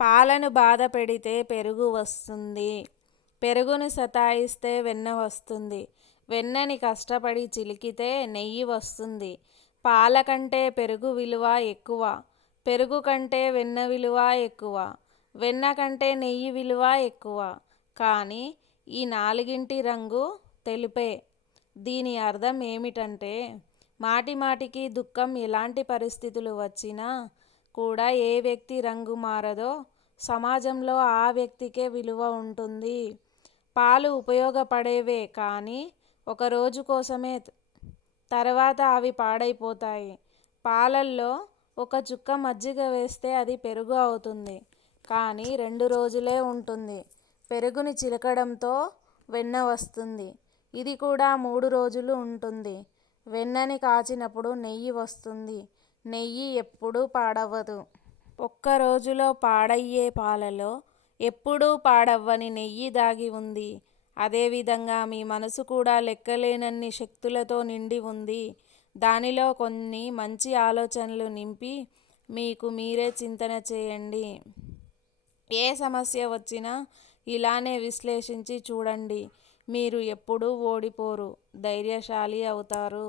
పాలను బాధ పెడితే పెరుగు వస్తుంది. పెరుగును సతాయిస్తే వెన్న వస్తుంది. వెన్నని కష్టపడి చిలికితే నెయ్యి వస్తుంది. పాల కంటే పెరుగు విలువ ఎక్కువ. పెరుగు కంటే వెన్న విలువ ఎక్కువ. వెన్న కంటే నెయ్యి విలువ ఎక్కువ. కానీ ఈ నాలుగింటి రంగు తెలుపే. దీని అర్థం ఏమిటంటే మాటిమాటికి దుఃఖం ఎలాంటి పరిస్థితులు వచ్చినా కూడా ఏ వ్యక్తి రంగు మారదో సమాజంలో ఆ వ్యక్తికే విలువ ఉంటుంది. పాలు ఉపయోగపడేవే కానీ ఒకరోజు కోసమే, తర్వాత అవి పాడైపోతాయి. పాలల్లో ఒక చుక్క మజ్జిగ వేస్తే అది పెరుగు అవుతుంది. కానీ 2 రోజులే ఉంటుంది. పెరుగుని చిలకడంతో వెన్న వస్తుంది. ఇది కూడా 3 రోజులు ఉంటుంది. వెన్నని కాచినప్పుడు నెయ్యి వస్తుంది. నెయ్యి ఎప్పుడూ పాడవదు. ఒక్క రోజులో పాడయ్యే పాలలో ఎప్పుడూ పాడవ్వని నెయ్యి దాగి ఉంది. అదేవిధంగా మీ మనసు కూడా లెక్కలేనన్ని శక్తులతో నిండి ఉంది. దానిలో కొన్ని మంచి ఆలోచనలు నింపి మీకు మీరే చింతన చేయండి. ఏ సమస్య వచ్చినా ఇలానే విశ్లేషించి చూడండి. మీరు ఎప్పుడూ ఓడిపోరు, ధైర్యశాలి అవుతారు.